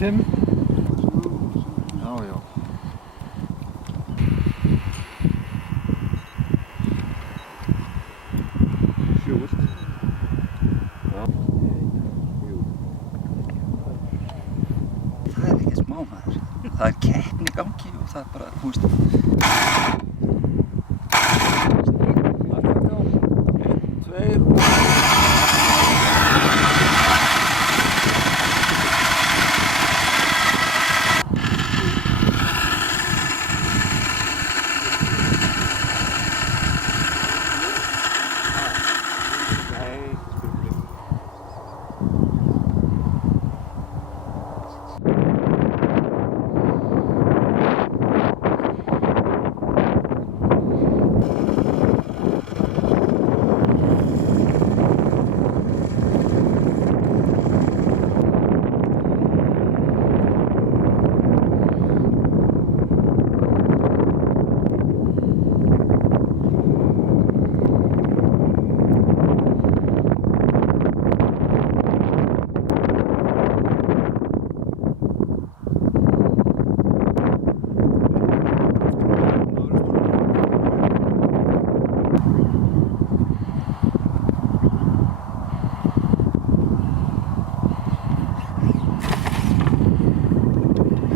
5. Já, já. Sjóvult. Já. Það er ekki smá maður. Það er keppni í gangi og það er bara, þú veist.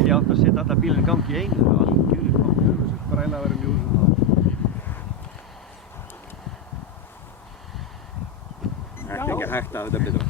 Ég átti að setja alla bílinn í gangi í einu og algjörðu gangi. Bara eiginlega að vera mjög úr það. Þetta er ekki hægt að þetta betur.